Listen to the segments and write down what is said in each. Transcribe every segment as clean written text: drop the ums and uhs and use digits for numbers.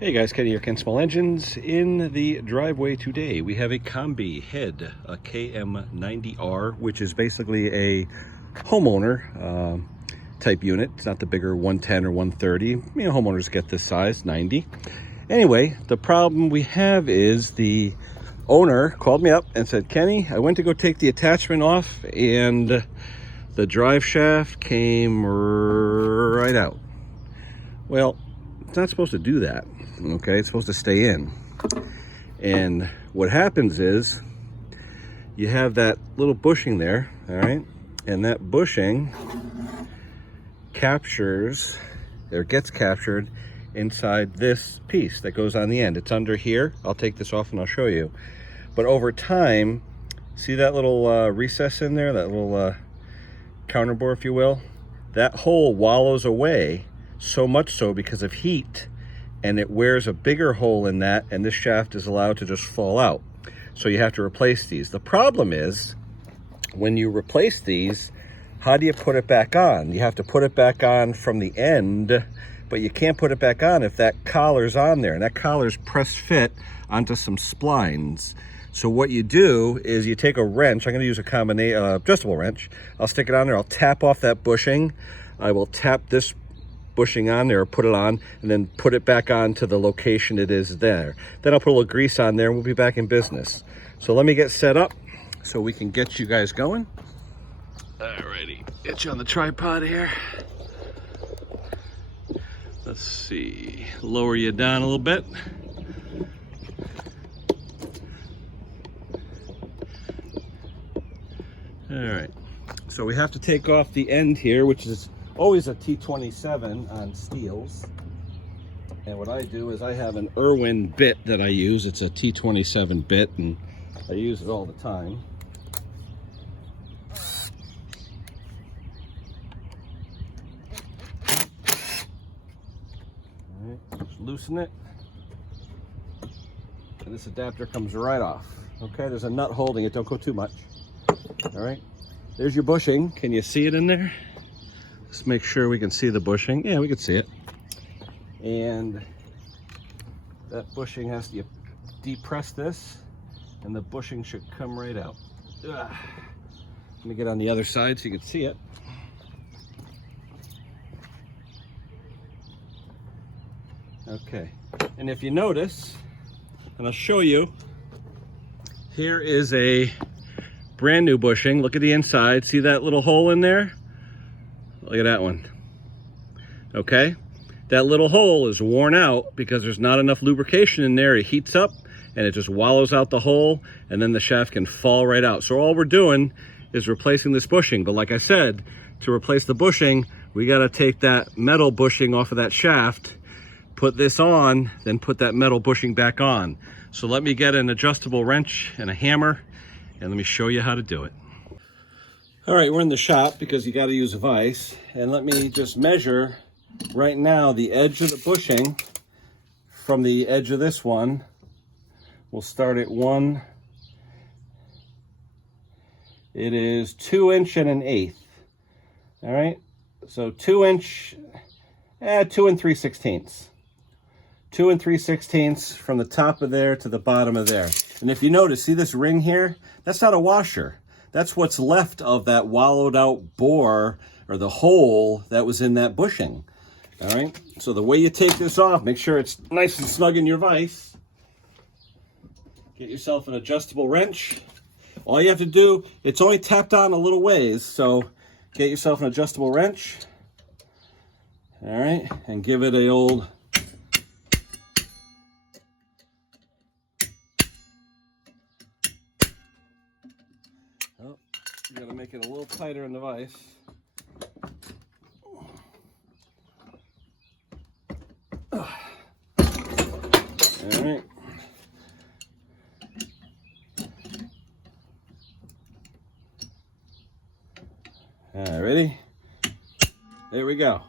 Hey guys, Kenny here, Ken Small Engines. In the driveway today, we have a Kombi head, a KM90R, which is basically a homeowner type unit. It's not the bigger 110 or 130. You know, homeowners get this size, 90. Anyway, the problem we have is the owner called me up and said, Kenny, I went to go take the attachment off and the drive shaft came right out. Well, it's not supposed to do that. Okay, it's supposed to stay in. And what happens is you have that little bushing there, all right? And that bushing captures, or gets captured inside this piece that goes on the end. It's under here. I'll take this off and I'll show you. But over time, see that little recess in there, that little counterbore, if you will? That hole wallows away, so much so because of heat, and it wears a bigger hole in that, and this shaft is allowed to just fall out. So you have to replace these. The problem is, when you replace these, how do you put it back on? You have to put it back on from the end, but you can't put it back on if that collar's on there, and that collar's press fit onto some splines. So what you do is you take a wrench. I'm gonna use a combination adjustable wrench. I'll stick it on there, I'll tap off that bushing. I will tap this bushing on there, or put it on, and then put it back on to the location it is there. Then I'll put a little grease on there and we'll be back in business. So let me get set up so we can get you guys going. Alrighty, get you on the tripod here. Let's see, lower you down a little bit. Alright, so we have to take off the end here, which is always a T27 on Stihls. And what I do is I have an Irwin bit that I use. It's a T27 bit and I use it all the time. All right, just loosen it. And this adapter comes right off. Okay, there's a nut holding it, don't go too much. All right, there's your bushing. Can you see it in there? Let's make sure we can see the bushing. Yeah, we can see it. And that bushing has to depress this, and the bushing should come right out. Ugh. Let me get on the other side so you can see it. Okay, and if you notice, and I'll show you, here is a brand new bushing. Look at the inside. See that little hole in there? Look at that one. Okay, that little hole is worn out because there's not enough lubrication in there. It heats up and it just wallows out the hole, and then the shaft can fall right out. So all we're doing is replacing this bushing. But like I said, to replace the bushing, we got to take that metal bushing off of that shaft, put this on, then put that metal bushing back on. So let me get an adjustable wrench and a hammer, and let me show you how to do it. All right, we're in the shop because you got to use a vise, and let me just measure right now the edge of the bushing from the edge of this one. We'll start at 1. It is 2 inch and 1/8. All right, so 2 inch, 2 3/16. 2 3/16 from the top of there to the bottom of there. And if you notice, see this ring here? That's not a washer. That's what's left of that wallowed out bore, or the hole that was in that bushing. All right, so the way you take this off, make sure it's nice and snug in your vise. Get yourself an adjustable wrench. All you have to do, it's only tapped on a little ways, so get yourself an adjustable wrench. All right, and give it a old you gotta make it a little tighter in the vise. All right. All right, ready? There we go.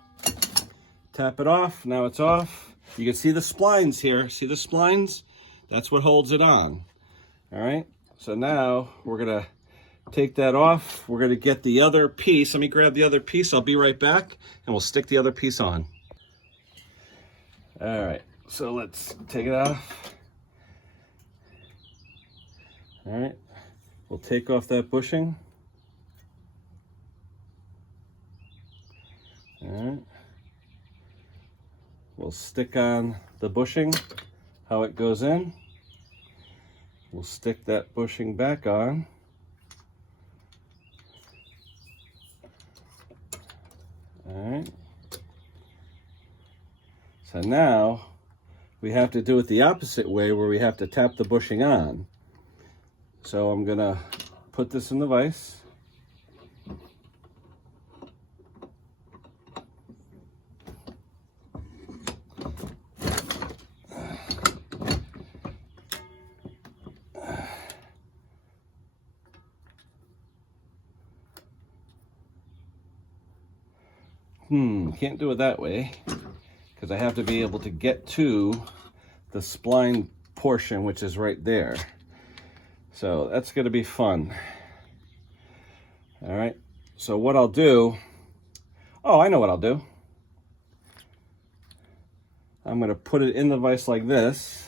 Tap it off, now it's off. You can see the splines here. See the splines? That's what holds it on. All right, so now we're gonna take that off. We're going to get the other piece. Let me grab the other piece. I'll be right back, and we'll stick the other piece on. All right, So let's take it off. All right, we'll take off that bushing. All right, we'll stick on the bushing, how it goes in. We'll stick that bushing back on. All right. So now we have to do it the opposite way, where we have to tap the bushing on. So I'm gonna put this in the vise. Can't do it that way because I have to be able to get to the spline portion, which is right there. So that's going to be fun. All right. So what I'll do, oh, I know what I'll do. I'm going to put it in the vise like this.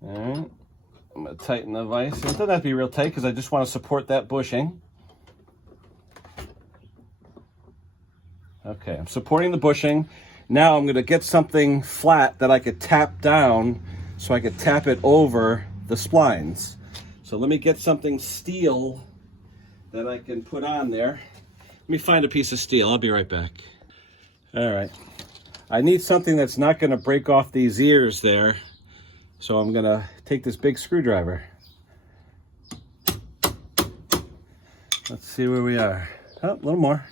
All right. I'm going to tighten the vise. It doesn't have to be real tight because I just want to support that bushing. Okay, I'm supporting the bushing. Now I'm going to get something flat that I could tap down so I could tap it over the splines. So let me get something steel that I can put on there. Let me find a piece of steel. I'll be right back. All right. I need something that's not going to break off these ears there. So I'm going to take this big screwdriver. Let's see where we are. Oh, a little more.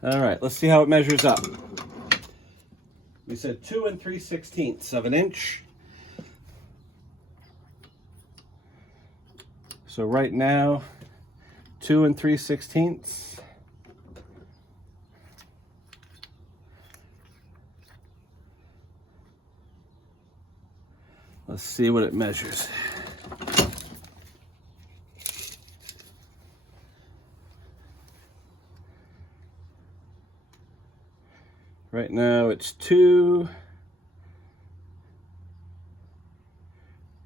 All right, let's see how it measures up. We said 2 3/16 of an inch. So right now, 2 3/16. Let's see what it measures. Right now it's 2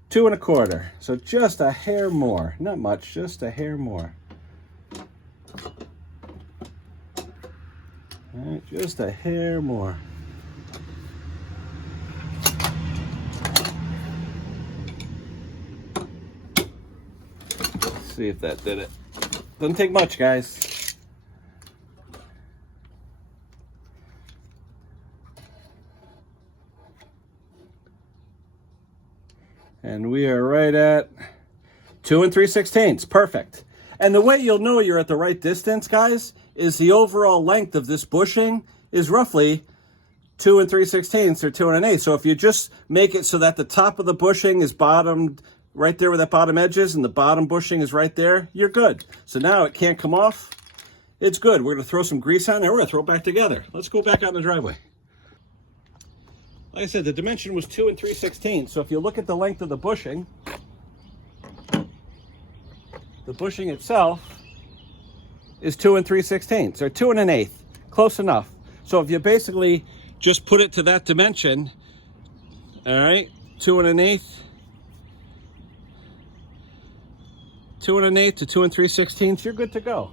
1/4. So just a hair more. Not much, just a hair more. All right, just a hair more. Let's see if that did it. Doesn't take much, guys. And we are right at 2 3/16. Perfect. And the way you'll know you're at the right distance, guys, is the overall length of this bushing is roughly 2 3/16 or 2 1/8. So if you just make it so that the top of the bushing is bottomed right there where that bottom edge is and the bottom bushing is right there, you're good. So now it can't come off. It's good. We're going to throw some grease on there. We're going to throw it back together. Let's go back out in the driveway. Like I said, the dimension was 2 3/16. So if you look at the length of the bushing itself is 2 3/16 or 2 1/8. Close enough. So if you basically just put it to that dimension, all right, 2 1/8, 2 1/8 to 2 3/16, you're good to go.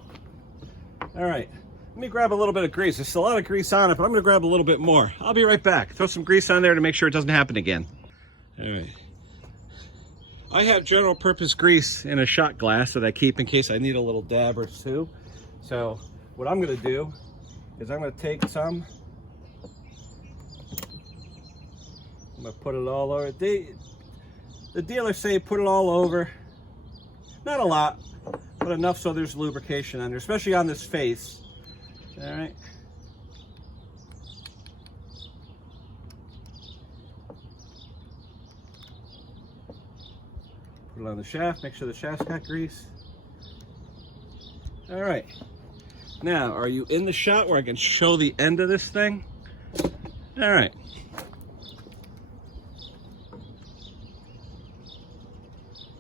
All right. Let me grab a little bit of grease. There's a lot of grease on it, but I'm going to grab a little bit more. I'll be right back. Throw some grease on there to make sure it doesn't happen again. All right. I have general purpose grease in a shot glass that I keep in case I need a little dab or two. So what I'm going to do is I'm going to take some. I'm going to put it all over. The dealers say put it all over. Not a lot, but enough so there's lubrication on there, especially on this face. All right. Put it on the shaft, make sure the shaft's got grease. All right. Now, are you in the shot where I can show the end of this thing? All right.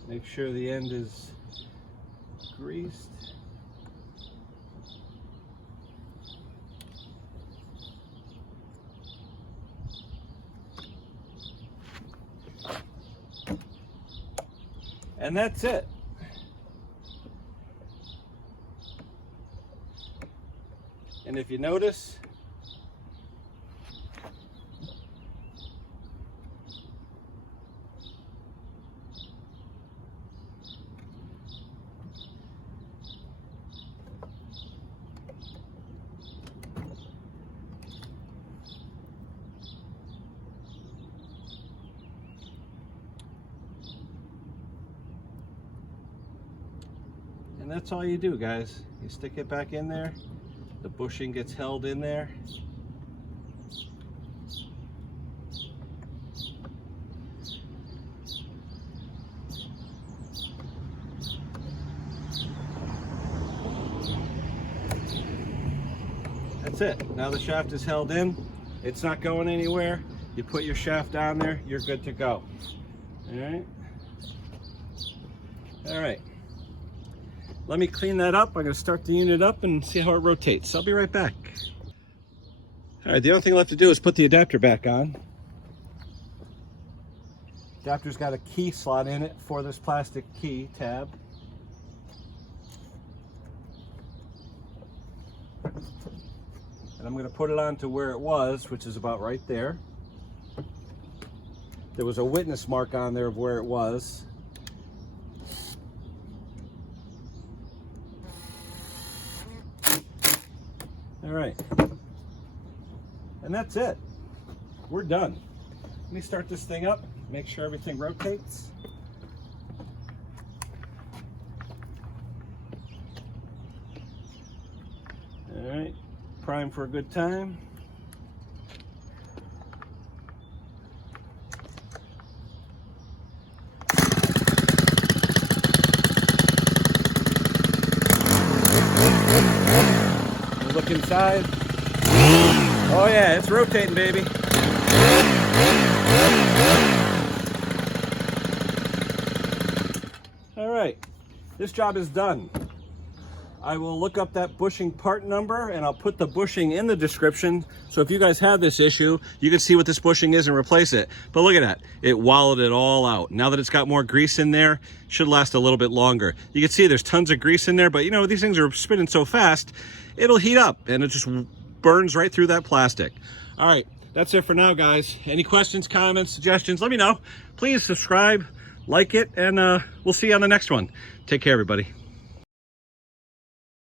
Make sure the end is greased. And that's it. And if you notice, and that's all you do, guys. You stick it back in there. The bushing gets held in there. That's it. Now the shaft is held in. It's not going anywhere. You put your shaft on there, you're good to go. All right. All right. Let me clean that up. I'm going to start the unit up and see how it rotates. I'll be right back. All right, the only thing left to do is put the adapter back on. Adapter's got a key slot in it for this plastic key tab. And I'm going to put it on to where it was, which is about right there. There was a witness mark on there of where it was. All right, and that's it. We're done. Let me start this thing up, make sure everything rotates. All right, prime for a good time. Look inside. Oh yeah, it's rotating, baby. All right, this job is done. I will look up that bushing part number and I'll put the bushing in the description. So if you guys have this issue, you can see what this bushing is and replace it. But look at that, it wallowed it all out. Now that it's got more grease in there, should last a little bit longer. You can see there's tons of grease in there, but you know, these things are spinning so fast, it'll heat up and it just burns right through that plastic. All right, that's it for now, guys. Any questions, comments, suggestions, let me know. Please subscribe, like it, and we'll see you on the next one. Take care, everybody.